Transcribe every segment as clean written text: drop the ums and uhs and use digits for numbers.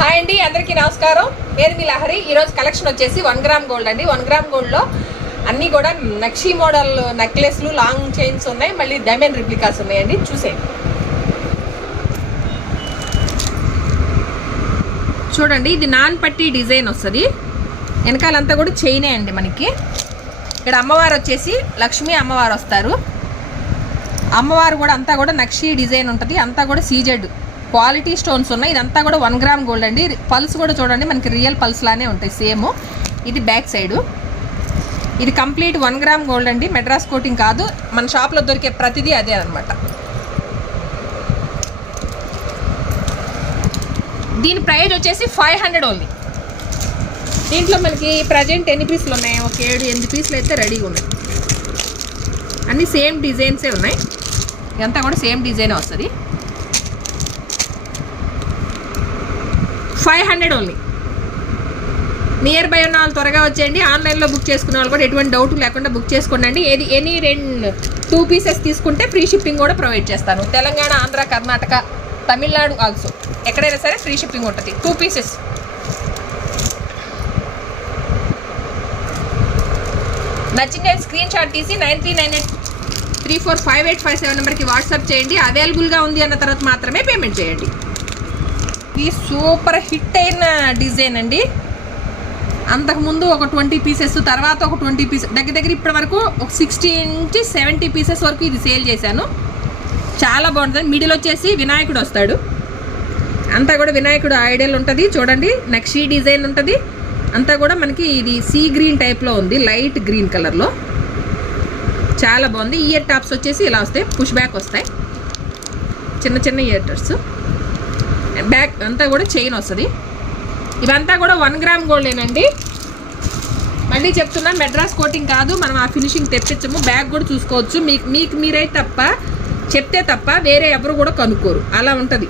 Hi అండి, అందరికీ నమస్కారం. నేను మీ లహరి. ఈరోజు కలెక్షన్ వచ్చేసి 1 గ్రామ్ గోల్డ్ అండి. 1 గ్రామ్ గోల్డ్లో అన్నీ కూడా నక్షీ మోడల్ నెక్లెస్లు, లాంగ్ చైన్స్ ఉన్నాయి, మళ్ళీ డైమండ్ రిప్లికాస్ ఉన్నాయండి. చూసేయండి. చూడండి, ఇది నాన్ పట్టి డిజైన్ వస్తుంది. వెనకాలంతా కూడా చైనే అండి. మనకి ఇక్కడ అమ్మవారు వచ్చేసి లక్ష్మీ అమ్మవారు వస్తారు. అమ్మవారు కూడా అంతా కూడా నక్షీ డిజైన్ ఉంటుంది. అంతా కూడా సీజెడ్ క్వాలిటీ స్టోన్స్ ఉన్నాయి. ఇదంతా కూడా 1 గ్రామ్ గోల్డ్ అండి. పల్స్ కూడా చూడండి, మనకి రియల్ పల్స్ లానే ఉంటాయి సేమ్. ఇది బ్యాక్ సైడు. ఇది కంప్లీట్ 1 గ్రామ్ గోల్డ్ అండి. మెడ్రాస్ కోటింగ్ కాదు, మన షాప్లో దొరికే ప్రతిదీ అదే అనమాట. దీని ప్రైస్ వచ్చేసి 500 ఓన్లీ. దీంట్లో మనకి ప్రజెంట్ ఎన్ని పీసులు ఉన్నాయి? ఒక 7-8 పీసులు అయితే రెడీగా ఉన్నాయి. అన్నీ సేమ్ డిజైన్సే ఉన్నాయి. ఇదంతా కూడా సేమ్ డిజైనే వస్తుంది. 500 ఓన్లీ. నియర్ బై ఉన్న వాళ్ళు త్వరగా వచ్చేయండి. ఆన్లైన్లో బుక్ చేసుకునే వాళ్ళు కూడా ఎటువంటి డౌట్ లేకుండా బుక్ చేసుకోండి. ఏది ఎనీ 2 పీసెస్ తీసుకుంటే ఫ్రీ షిప్పింగ్ కూడా ప్రొవైడ్ చేస్తాను. తెలంగాణ, ఆంధ్ర, కర్ణాటక, తమిళనాడు ఆల్సో ఎక్కడైనా సరే ఫ్రీ షిప్పింగ్ ఉంటుంది. 2 పీసెస్. నచ్చిందే స్క్రీన్ షాట్ తీసి 9398345857 నెంబర్కి వాట్సాప్ చేయండి. అవైలబుల్గా ఉంది అన్న తర్వాత మాత్రమే పేమెంట్ చేయండి. ఇది సూపర్ హిట్ అయిన డిజైన్ అండి. అంతకుముందు ఒక 20 పీసెస్, తర్వాత ఒక 20 పీసెస్, దగ్గర ఇప్పటి వరకు ఒక 60 నుంచి 70 పీసెస్ వరకు ఇది సేల్ చేశాను. చాలా బాగుంటుంది. మిడిల్ వచ్చేసి వినాయకుడు వస్తాడు. అంతా కూడా వినాయకుడు ఐడియల్ ఉంటుంది. చూడండి, నక్షీ డిజైన్ ఉంటుంది. అంతా కూడా మనకి ఇది సీ గ్రీన్ టైప్లో ఉంది, లైట్ గ్రీన్ కలర్లో. చాలా బాగుంది. ఇయర్ టాప్స్ వచ్చేసి ఇలా వస్తాయి, పుష్ బ్యాక్ వస్తాయి, చిన్న చిన్న ఇయర్ టాప్స్. బ్యాక్ అంతా కూడా చైన్ వస్తుంది. ఇవంతా కూడా 1 గ్రామ్ గోల్డేనండి. మళ్ళీ చెప్తున్నా, మెడ్రాస్ కోటింగ్ కాదు, మనం ఆ ఫినిషింగ్ తెప్పించము. బ్యాగ్ కూడా చూసుకోవచ్చు. మీకు మీరే తప్ప, చెప్తే తప్ప వేరే ఎవరు కూడా కనుక్కోరు, అలా ఉంటుంది.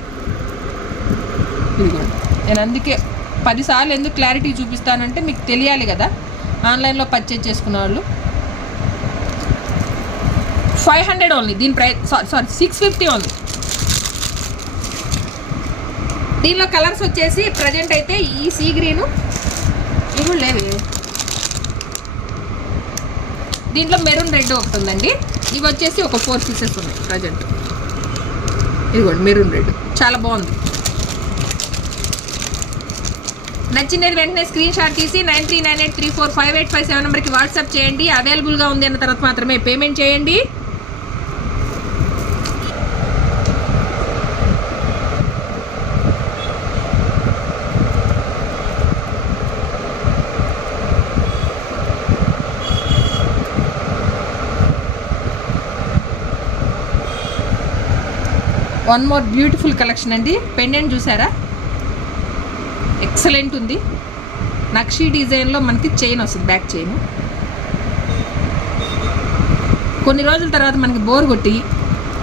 నేను అందుకే 10 సార్లు ఎందుకు క్లారిటీ చూపిస్తానంటే మీకు తెలియాలి కదా, ఆన్లైన్లో పర్చేజ్ చేసుకున్న వాళ్ళు. 500 ఓన్లీ. దీని ప్రైస్ సారీ 650 ఓన్లీ. దీనిలో కలర్స్ వచ్చేసి ప్రజెంట్ అయితే ఈ సీ గ్రీను ఇవి లేవే. దీంట్లో మెరూన్ రెడ్ ఒకటి ఉందండి. ఇవి వచ్చేసి ఒక 4 పీసెస్ ఉన్నాయి ప్రజెంట్. ఇదిగోండి మెరూన్ రెడ్, చాలా బాగుంది. నచ్చినది వెంటనే స్క్రీన్ షాట్ తీసి 9398345857 నెంబర్కి వాట్సాప్ చేయండి. అవైలబుల్గా ఉంది అన్న తర్వాత మాత్రమే పేమెంట్ చేయండి. వన్ మోర్ బ్యూటిఫుల్ కలెక్షన్ అండి. పెండెంట్ చూసారా, ఎక్సలెంట్ ఉంది. నక్షీ డిజైన్లో మనకి చైన్ వస్తుంది, బ్యాక్ చైన్. కొన్ని రోజుల తర్వాత మనకి బోర్ కొట్టి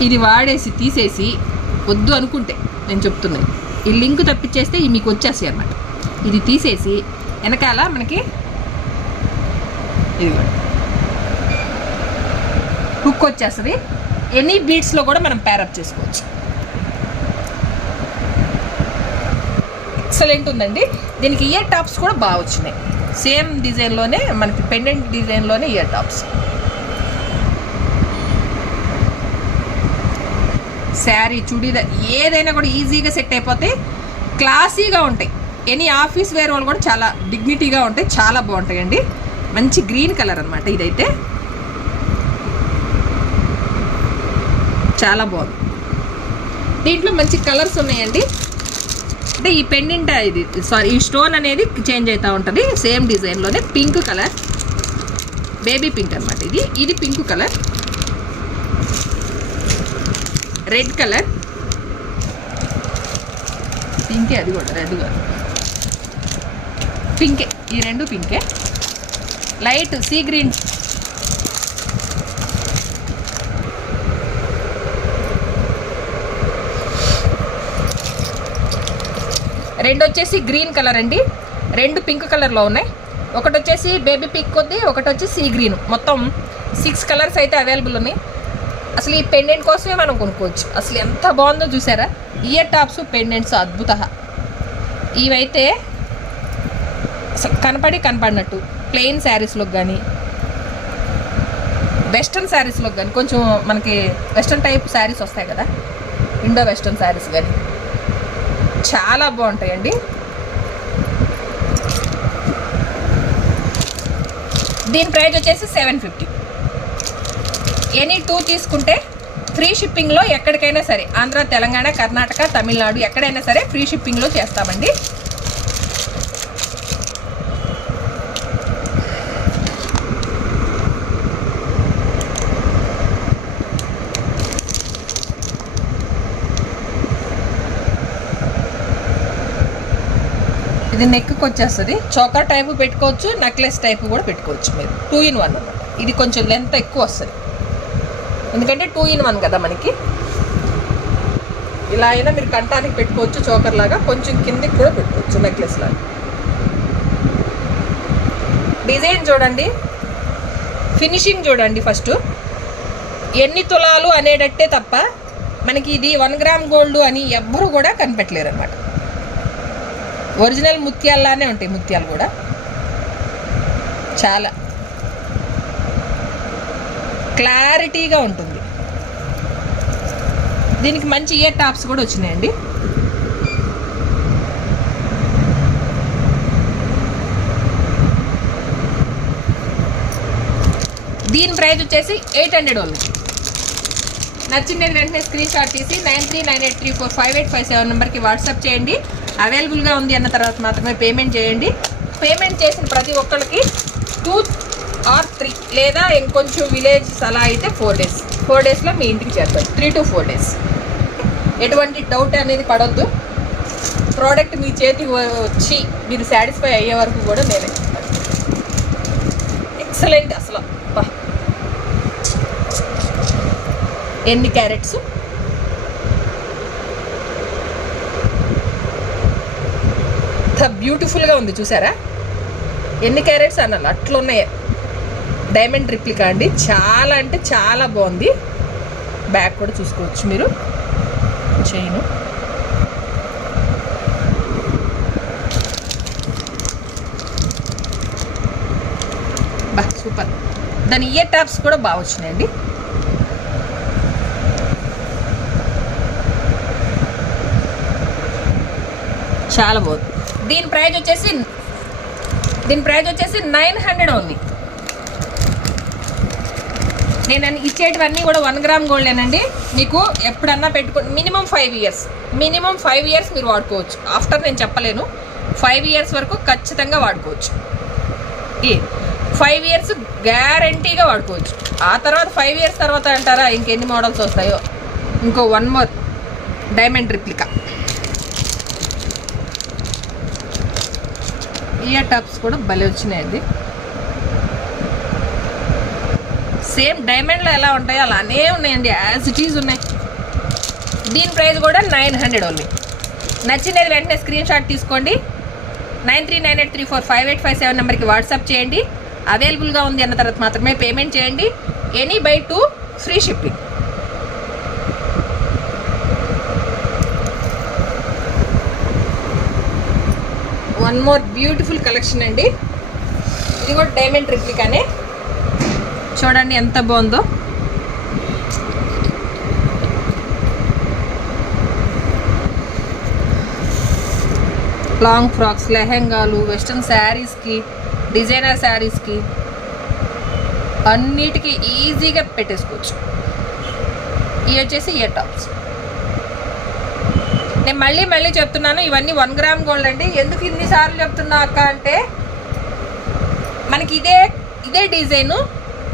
ఇది వాడేసి తీసేసి వద్దు అనుకుంటే, నేను చెప్తున్నాను, ఈ లింక్ తప్పించేస్తే ఇవి మీకు వచ్చేస్తాయి అన్నమాట. ఇది తీసేసి వెనకాల మనకి ఇది హుక్ వచ్చేస్తుంది. ఎనీ బీడ్స్లో కూడా మనం ప్యారప్ చేసుకోవచ్చు. ఎక్సలెంట్ ఉందండి. దీనికి ఇయర్ టాప్స్ కూడా బాగా వచ్చినాయి. సేమ్ డిజైన్లోనే మనకి పెండెంట్ డిజైన్లోనే ఇయర్ టాప్స్. శారీ, చుడీదార్ ఏదైనా కూడా ఈజీగా సెట్ అయిపోతాయి. క్లాసీగా ఉంటాయి. ఎనీ ఆఫీస్ వేర్ వాళ్ళు కూడా చాలా డిగ్నిటీగా ఉంటాయి, చాలా బాగుంటాయండి. మంచి గ్రీన్ కలర్ అనమాట. ఇదైతే చాలా బాగుంది. దీంట్లో మంచి కలర్స్ ఉన్నాయండి. అంటే ఈ పెండెంట్ ఇది సారీ ఈ స్టోన్ అనేది చేంజ్ అవుతూ ఉంటుంది. సేమ్ డిజైన్లోనే పింక్ కలర్, బేబీ పింక్ అనమాట. ఇది పింక్ కలర్, రెడ్ కలర్, పింకే, అది కూడా రెడ్ కాదు, పింకే. ఈ 2 పింకే. లైట్ సీ గ్రీన్, రెండు వచ్చేసి గ్రీన్ కలర్ అండి. 2 పింక్ కలర్లో ఉన్నాయి. ఒకటి వచ్చేసి బేబీ పింక్ ఉంది, ఒకటి వచ్చి సీ గ్రీన్. మొత్తం 6 కలర్స్ అయితే అవైలబుల్ ఉన్నాయి. అసలు ఈ పెండెంట్ కోసమే మనం కొనుక్కోవచ్చు. అసలు ఎంత బాగుందో చూసారా. ఇయర్ టాప్స్ పెండెంట్స్ అద్భుత. ఇవైతే కనపడినట్టు ప్లెయిన్ శారీస్లోకి కానీ వెస్ట్రన్ శారీస్లోకి కానీ, కొంచెం మనకి వెస్ట్రన్ టైప్ శారీస్ వస్తాయి కదా, ఇండో వెస్ట్రన్ శారీస్ కానీ చాలా బాగుంటాయండి. దీని ప్రైస్ వచ్చేసి 750. ఎనీ 2 తీసుకుంటే ఫ్రీ షిప్పింగ్లో ఎక్కడికైనా సరే, ఆంధ్ర, తెలంగాణ, కర్ణాటక, తమిళనాడు ఎక్కడైనా సరే ఫ్రీ షిప్పింగ్లో చేస్తామండి. ఇది నెక్కి వచ్చేస్తుంది. చోకర్ టైపు పెట్టుకోవచ్చు, నెక్లెస్ టైపు కూడా పెట్టుకోవచ్చు మీరు. 2 in 1 అన్నమాట. ఇది కొంచెం లెంత్ ఎక్కువ వస్తుంది, ఎందుకంటే 2 in 1 కదా మనకి. ఇలా అయినా మీరు కంటానికి పెట్టుకోవచ్చు, చోకర్ లాగా కొంచెం కిందికి కూడా పెట్టుకోవచ్చు, నెక్లెస్ లాగా. డిజైన్ చూడండి, ఫినిషింగ్ చూడండి. ఫస్ట్ ఎన్ని తులాలు అనేటట్టే తప్ప మనకి ఇది 1 గ్రామ్ గోల్డ్ అని ఎవ్వరూ కూడా కనిపెట్టలేరు అనమాట. ఒరిజినల్ ముత్యాల్లానే ఉంటాయి, ముత్యాలు కూడా చాలా క్లారిటీగా ఉంటుంది. దీనికి మంచి ఇయర్ టాప్స్ కూడా వచ్చినాయండి. దీని ప్రైస్ వచ్చేసి 800 ఓన్లీ. నచ్చింది వెంటనే స్క్రీన్ షాట్ తీసి 9398345857 నెంబర్కి వాట్సాప్ చేయండి. అవైలబుల్గా ఉంది అన్న తర్వాత మాత్రమే పేమెంట్ చేయండి. పేమెంట్ చేసిన ప్రతి ఒక్కరికి 2 or 3 లేదా ఇంకొంచెం విలేజ్ అలా అయితే 4 days. 4 daysలో మీ ఇంటికి చేస్తారు. 3 to 4 days. ఎటువంటి డౌట్ అనేది పడొద్దు. ప్రోడక్ట్ మీ చేతికి వచ్చి మీరు సాటిస్ఫై అయ్యే వరకు కూడా నేనే ఎక్సలెంట్. అసలు ఎన్ని క్యారెట్స్, బ్యూటిఫుల్గా ఉంది చూసారా? ఎన్ని క్యారెట్స్ అన్నాను, అట్లున్నాయి. డైమండ్ రిప్లికా అండి, చాలా అంటే చాలా బాగుంది. బ్యాక్ కూడా చూసుకోవచ్చు మీరు. చైను బా సూపర్. దాని ఇయర్ టాప్స్ కూడా బాగా వచ్చినాయండి. చాలా బాగుంది. దీని ప్రైస్ వచ్చేసి 900 ఓన్లీ. నేను ఇచ్చేటివన్నీ కూడా 1 గ్రామ్ గోల్డేనండి. మీకు ఎప్పుడన్నా పెట్టుకో, మినిమం 5 years మీరు వాడుకోవచ్చు. ఆఫ్టర్ నేను చెప్పలేను, 5 years వరకు ఖచ్చితంగా వాడుకోవచ్చు. 5 years గ్యారంటీగా వాడుకోవచ్చు. ఆ తర్వాత 5 years తర్వాత అంటారా ఇంకెన్ని మోడల్స్ వస్తాయో. ఇంకో 1 more diamond replica ear tops కూడా భలే వచ్చినాయండి. సేమ్ డైమండ్లో ఎలా ఉంటాయో అలానే ఉన్నాయండి, యాజ్ ఇట్ ఈజ్ ఉన్నాయి. దీని ప్రైస్ కూడా 900 ఓన్లీ. నచ్చినది వెంటనే స్క్రీన్ షాట్ తీసుకోండి. 9398345857 నెంబర్కి వాట్సాప్ చేయండి. అవైలబుల్గా ఉంది అన్న తర్వాత మాత్రమే పేమెంట్ చేయండి. Any by 2 free shipping. One more beautiful collection అండి. ఇది కూడా డైమండ్ రిప్లికానే. చూడండి ఎంత బాగుందో. లాంగ్ ఫ్రాక్స్, లెహెంగాలు, వెస్ట్రన్ శారీస్కి, డిజైనర్ శారీస్కి అన్నిటికీ ఈజీగా పెట్టేసుకోవచ్చు. ఇవి వచ్చేసి ఇయర్ టాప్స్. నేను మళ్ళీ చెప్తున్నాను, ఇవన్నీ 1 గ్రామ్ గోల్డ్ అండి. ఎందుకు ఇన్నిసార్లు చెప్తున్నా అక్క అంటే, మనకి ఇదే డిజైను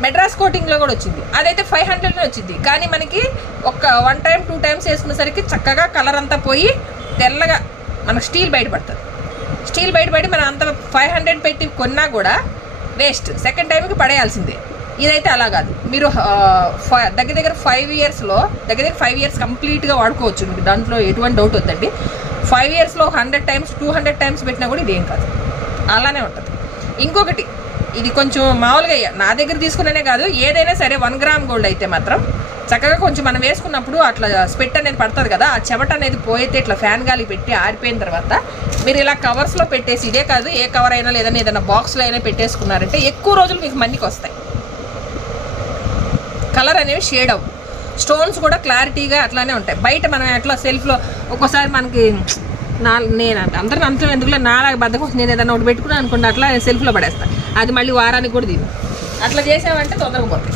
మెడ్రాస్ కోటింగ్లో కూడా వచ్చింది. అదైతే 500 వచ్చింది. కానీ మనకి 1 time 2 times వేసుకునేసరికి చక్కగా కలర్ అంతా పోయి తెల్లగా మనకు స్టీల్ బయటపడుతుంది. స్టీల్ బయటపడి మనం అంత 500 పెట్టి కొన్నా కూడా వేస్ట్, సెకండ్ టైంకి పడేయాల్సిందే. ఇదైతే అలా కాదు. మీరు దగ్గర 5 yearsలో దగ్గర 5 years కంప్లీట్గా వాడుకోవచ్చు. మీకు దాంట్లో ఎటువంటి డౌట్ వద్దండి. 5 yearsలో 100 times 200 times పెట్టినా కూడా ఇదేం కాదు, అలానే ఉంటుంది. ఇంకొకటి, ఇది కొంచెం మామూలుగా నా దగ్గర తీసుకునే కాదు, ఏదైనా సరే 1 గ్రామ్ గోల్డ్ అయితే మాత్రం చక్కగా కొంచెం మనం వేసుకున్నప్పుడు అట్లా స్వెట్ అనేది పడుతుంది కదా, ఆ చెమట అనేది పోయితే ఇట్లా ఫ్యాన్ గాలి పెట్టి ఆరిపోయిన తర్వాత మీరు ఇలా కవర్స్లో పెట్టేసి, ఇదే కాదు ఏ కవర్ అయినా లేదని ఏదైనా బాక్స్లో అయినా పెట్టేసుకున్నారంటే ఎక్కువ రోజులు మీకు మన్నికి వస్తాయి. కలర్ అనేవి షేడ్ అవ్వు, స్టోన్స్ కూడా క్లారిటీగా అట్లానే ఉంటాయి. బయట మనం ఎట్లా సెల్ఫ్లో ఒక్కోసారి మనకి నేను అందరిని అంతం ఎందుకులో నాలాగా బద్దకు నేను ఏదైనా ఒకటి పెట్టుకున్నాను అనుకోండి, అట్లా సెల్ఫ్లో పడేస్తాను. అది మళ్ళీ వారానికి కూడా దీని అట్లా చేసామంటే తొందరగా పోతాయి.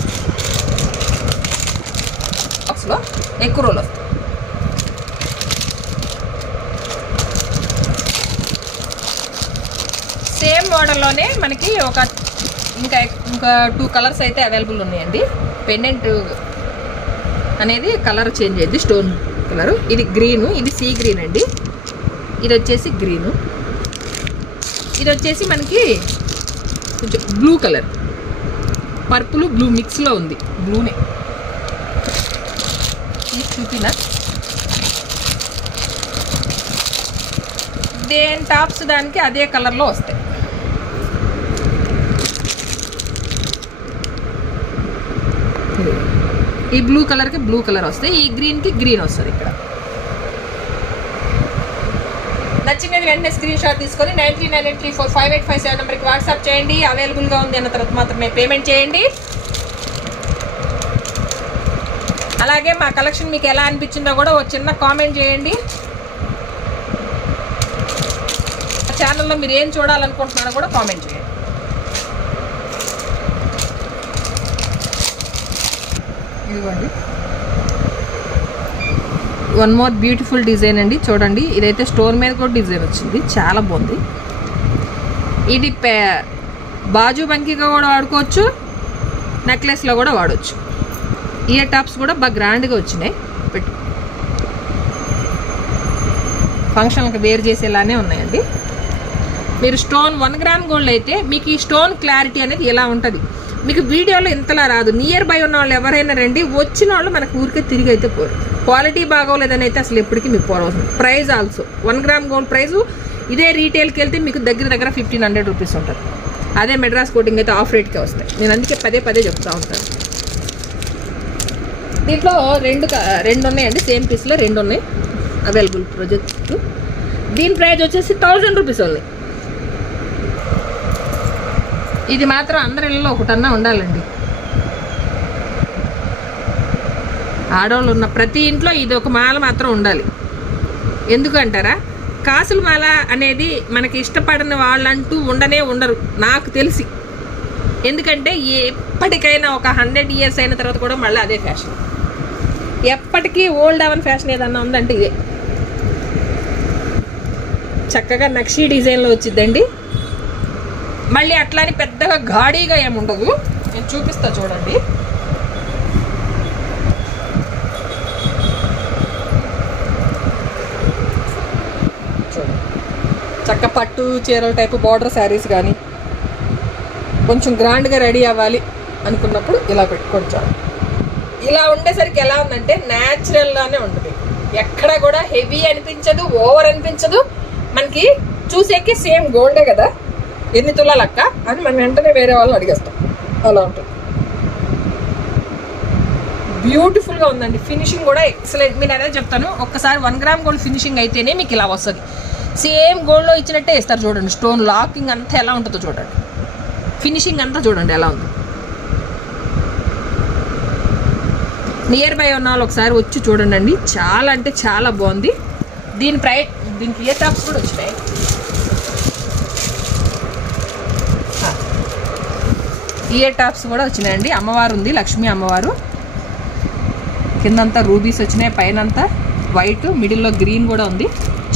బాక్స్లో ఎక్కువ రోజులు వస్తాయి. సేమ్ మోడల్లోనే మనకి ఇంకా 2 కలర్స్ అయితే అవైలబుల్ ఉన్నాయండి. పెండెంట్ అనేది కలర్ చేంజ్ అయ్యింది, స్టోన్ కలరు. ఇది గ్రీను, ఇది సీ గ్రీన్ అండి. ఇది వచ్చేసి గ్రీను, ఇది వచ్చేసి మనకి కొంచెం బ్లూ కలర్, పర్పుల్ బ్లూ మిక్స్లో ఉంది. బ్లూనే ఇది చూపినా. దేని టాప్స్ దానికి అదే కలర్లో వస్తాయి. ఈ బ్లూ కలర్కి బ్లూ కలర్ వస్తాయి, ఈ గ్రీన్కి గ్రీన్ వస్తుంది. ఇక్కడ నచ్చినది వెంటనే స్క్రీన్ షాట్ తీసుకొని 9398345857 నెంబర్కి వాట్సాప్ చేయండి. అవైలబుల్గా ఉంది అన్న తర్వాత మాత్రమే పేమెంట్ చేయండి. అలాగే మా కలెక్షన్ మీకు ఎలా అనిపించిందో కూడా ఒక చిన్న కామెంట్ చేయండి. ఛానల్లో మీరు ఏం చూడాలనుకుంటున్నారో కూడా కామెంట్ చేయండి. ఇదిగోండి వన్ మోర్ బ్యూటిఫుల్ డిజైన్ అండి, చూడండి. ఇదైతే స్టోన్ మీద కూడా డిజైన్ వచ్చింది, చాలా బాగుంది. ఇది బాజు బంకీగా కూడా వాడుకోవచ్చు, నెక్లెస్లో కూడా వాడవచ్చు. ఇయర్ టాప్స్ కూడా బాగా గ్రాండ్గా వచ్చినాయి. ఫంక్షన్కి వేర్ చేసేలానే ఉన్నాయండి. మీరు స్టోన్ 1 గ్రామ్ గోల్డ్ అయితే మీకు ఈ స్టోన్ క్లారిటీ అనేది ఎలా ఉంటుంది, మీకు వీడియోలో ఇంతలా రాదు. నియర్ బై ఉన్న వాళ్ళు ఎవరైనా రండి, వచ్చిన వాళ్ళు మనకు ఊరికే తిరిగి అయితే పోరు. క్వాలిటీ బాగోలేదని అయితే అసలు ఎప్పటికీ మీకు పోరవసరం. Price also 1 gram gold price ఇదే రీటైల్కి వెళ్తే మీకు దగ్గర 1500 రూపీస్ ఉంటుంది. అదే మెడ్రాస్ కోటింగ్ అయితే ఆఫ్ రేట్కే వస్తాయి. నేను అందుకే పదే చెప్తూ ఉంటాను. దీంట్లో రెండు ఉన్నాయండి, సేమ్ పీస్లో 2 ఉన్నాయి అవైలబుల్ ప్రాజెక్ట్. దీని ప్రైస్ వచ్చేసి 1000 రూపీస్ ఓన్లీ. ఇది మాత్రం అందరి ఇళ్ళలో ఒకటన్నా ఉండాలండి. ఆడవాళ్ళు ఉన్న ప్రతి ఇంట్లో ఇది ఒక మాల మాత్రం ఉండాలి. ఎందుకంటారా, కాసుల మాల అనేది మనకి ఇష్టపడని వాళ్ళంటూ ఉండరు నాకు తెలిసి. ఎందుకంటే ఎప్పటికైనా ఒక 100 ఇయర్స్ అయిన తర్వాత కూడా మళ్ళీ అదే ఫ్యాషన్. ఎప్పటికీ ఓల్డ్ అవన్ ఫ్యాషన్ ఏదన్నా ఉందంటే ఇదే. చక్కగా నక్షీ డిజైన్లో వచ్చిందండి. మళ్ళీ అట్లాని పెద్దగా గాడీగా ఏముండదు. నేను చూపిస్తా చూడండి. చక్క పట్టు చీరల టైపు బార్డర్ శారీస్ కానీ కొంచెం గ్రాండ్గా రెడీ అవ్వాలి అనుకున్నప్పుడు ఇలా పెట్టుకోవచ్చు. ఇలా ఉండేసరికి ఎలా ఉందంటే న్యాచురల్గానే ఉంటుంది. ఎక్కడ కూడా హెవీ అనిపించదు, ఓవర్ అనిపించదు. మనకి చూసేకి సేమ్ గోల్డే కదా, ఎన్ని తులాలు అక్క అని మనం వెంటనే వేరే వాళ్ళని అడిగేస్తాం. అలా ఉంటుంది. బ్యూటిఫుల్గా ఉందండి. ఫినిషింగ్ కూడా ఎక్సలెంట్. మీరు అదే చెప్తాను, ఒక్కసారి 1 గ్రామ్ గోల్డ్ ఫినిషింగ్ అయితేనే మీకు ఇలా వస్తుంది. సేమ్ గోల్డ్లో ఇచ్చినట్టే ఇస్తారు చూడండి. స్టోన్ లాకింగ్ అంతా ఎలా ఉంటుందో చూడండి, ఫినిషింగ్ అంతా చూడండి ఎలా ఉంది. నియర్ బై ఉన్న వాళ్ళు ఒకసారి వచ్చి చూడండి. చాలా అంటే చాలా బాగుంది. దీనికి ఇయర్ టాప్స్ కూడా వచ్చినాయి. ఇయర్ టాప్స్ కూడా వచ్చినాయండి. అమ్మవారు ఉంది, లక్ష్మీ అమ్మవారు. కిందంతా రూబీస్ వచ్చినాయి, పైనంతా వైట్, మిడిల్లో గ్రీన్ కూడా ఉంది.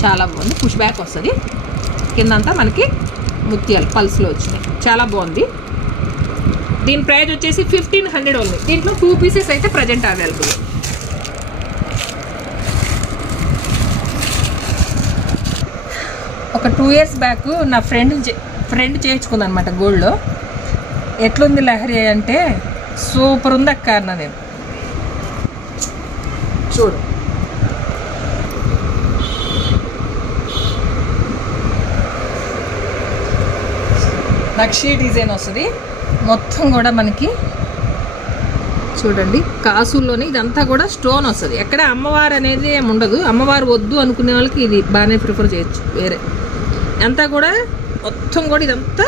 చాలా బాగుంది. పుష్ బ్యాక్ వస్తుంది. కిందంతా మనకి ముత్యాలు పల్స్లో వచ్చినాయి. చాలా బాగుంది. దీని ప్రైస్ వచ్చేసి 1500 ఉంది. దీంట్లో 2 పీసెస్ అయితే ప్రజెంట్ అవైలబుల్. ఒక 2 ఇయర్స్ బ్యాక్ నా ఫ్రెండ్ చేయించుకుంది అనమాట గోల్డ్లో. ఎట్లుంది లహరి అంటే సూపర్ ఉంది అక్క అన్న. నేను చూడు, నక్షీ డిజైన్ వస్తుంది మొత్తం కూడా మనకి. చూడండి కాసుల్లోనే ఇదంతా కూడా స్టోన్ వస్తుంది. ఎక్కడ అమ్మవారు అనేది ఏమి ఉండదు. అమ్మవారు వద్దు అనుకునే వాళ్ళకి ఇది బాగానే ప్రిఫర్ చేయొచ్చు. వేరే అంతా కూడా మొత్తం కూడా ఇదంతా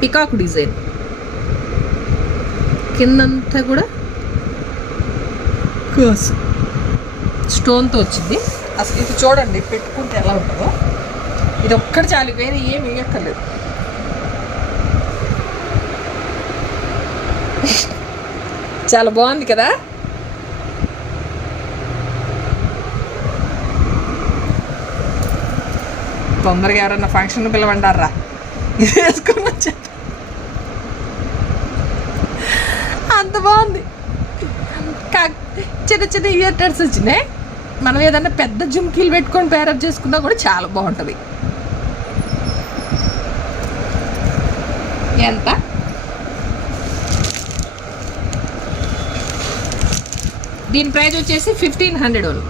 పికాక్ డిజైన్, కిందంతా కూడా కాసు స్టోన్తో వచ్చింది. అసలు ఇది చూడండి పెట్టుకుంటే ఎలా ఉంటుందో. ఇది ఒక్కటి చాలు, వేరే ఏం వేయక్కర్లేదు. చాలా బాగుంది కదా. తొందరగా ఎవరన్నా ఫంక్షన్ పిలవండారా, ఇది వేసుకొని వచ్చా. అంత బాగుంది. చిన్న చిన్న ఇయర్ టర్స్ వచ్చినాయి. మనం ఏదన్నా పెద్ద జుమ్కీలు పెట్టుకొని పేరప్ చేసుకున్నా కూడా చాలా బాగుంటుంది. ఎంత దీని ప్రైస్ వచ్చేసి 1500 ఓన్లీ.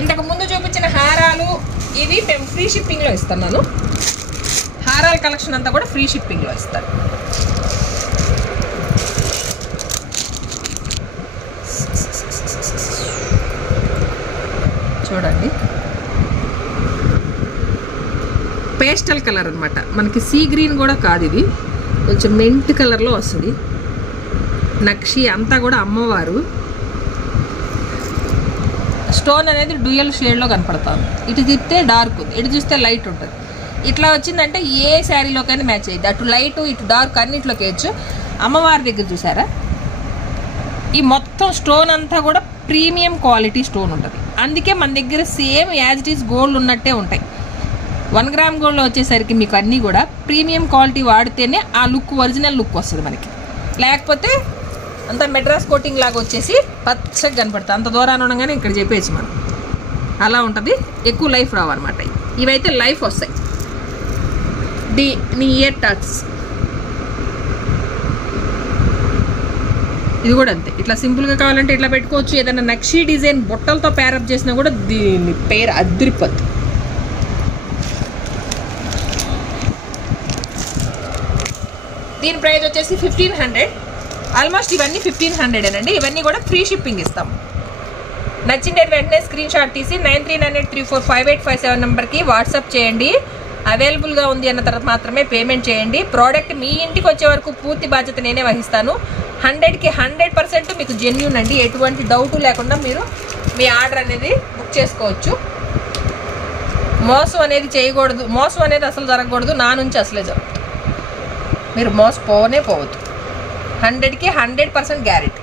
ఇంతకు ముందు చూపించిన హారాలు ఇవి మేము ఫ్రీ షిప్పింగ్లో ఇస్తున్నాను. హారాల కలెక్షన్ అంతా కూడా ఫ్రీ షిప్పింగ్లో ఇస్తాను. చూడండి పేస్టల్ కలర్ అనమాట. మనకి సీ గ్రీన్ కూడా కాదు, ఇది కొంచెం మెంట్ కలర్లో వస్తుంది. నక్షి అంతా కూడా అమ్మవారు. స్టోన్ అనేది డ్యూయల్ షేడ్లో కనపడతాను. ఇటు తిప్పితే డార్క్ ఉంది, ఇటు చూస్తే లైట్ ఉంటుంది. ఇట్లా వచ్చిందంటే ఏ శారీలోకైనా మ్యాచ్ అయ్యింది. అటు లైట్ ఇటు డార్క్ అన్నింటిలోకి వేయచ్చు. అమ్మవారి దగ్గర చూసారా, ఈ మొత్తం స్టోన్ అంతా కూడా ప్రీమియం క్వాలిటీ స్టోన్ ఉంటుంది. అందుకే మన దగ్గర same as it is gold ఉన్నట్టే ఉంటాయి. 1 గ్రామ్ గోల్డ్లో వచ్చేసరికి మీకు అన్నీ కూడా ప్రీమియం క్వాలిటీ వాడితేనే ఆ లుక్, ఒరిజినల్ లుక్ వస్తుంది మనకి. లేకపోతే అంత మెడ్రాస్ కోటింగ్ లాగా వచ్చేసి పచ్చగా కనపడుతుంది. అంత దూరాన్ని ఉండగానే ఇక్కడ చెప్పేసి మనం అలా ఉంటుంది. ఎక్కువ లైఫ్ రావు అనమాట. ఇవైతే లైఫ్ వస్తాయి. నీ ఇయర్ టర్స్ ఇది కూడా అంతే. ఇట్లా సింపుల్గా కావాలంటే ఇట్లా పెట్టుకోవచ్చు. ఏదైనా నక్షీ డిజైన్ బొట్టలతో పేరప్ చేసినా కూడా దీని పేరు అద్రిపోద్ది. దీని ప్రైస్ వచ్చేసి 1500. ఆల్మోస్ట్ ఇవన్నీ 1500 ఇవన్నీ కూడా ఫ్రీ షిప్పింగ్ ఇస్తాం. నచ్చిండే వెంటనే స్క్రీన్ షాట్ తీసి 9398345857 నెంబర్కి వాట్సాప్ చేయండి. అవైలబుల్గా ఉంది అన్న తర్వాత మాత్రమే పేమెంట్ చేయండి. ప్రోడక్ట్ మీ ఇంటికి వచ్చే వరకు పూర్తి బాధ్యత నేనే వహిస్తాను. 100కి 100% మీకు జెన్యూన్ అండి. ఎటువంటి డౌట్ లేకుండా మీరు మీ ఆర్డర్ అనేది బుక్ చేసుకోవచ్చు. మోసం అనేది చేయకూడదు, మోసం అనేది అసలు జరగకూడదు. నా నుంచి అసలే జరుగుతుంది. మీరు మోసపోనే పోవద్దు. 100కి 100% గ్యారెంటీ.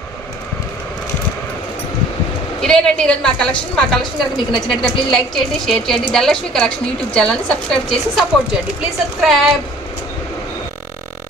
ఇదేనండి ఈరోజు మా కలెక్షన్. మా కలెక్షన్ కనుక మీకు నచ్చినట్లయితే ప్లీజ్ లైక్ చేయండి, షేర్ చేయండి. ధనలక్ష్మి కలెక్షన్ యూట్యూబ్ ఛానల్ని సబ్స్క్రైబ్ చేసి సపోర్ట్ చేయండి. Please subscribe.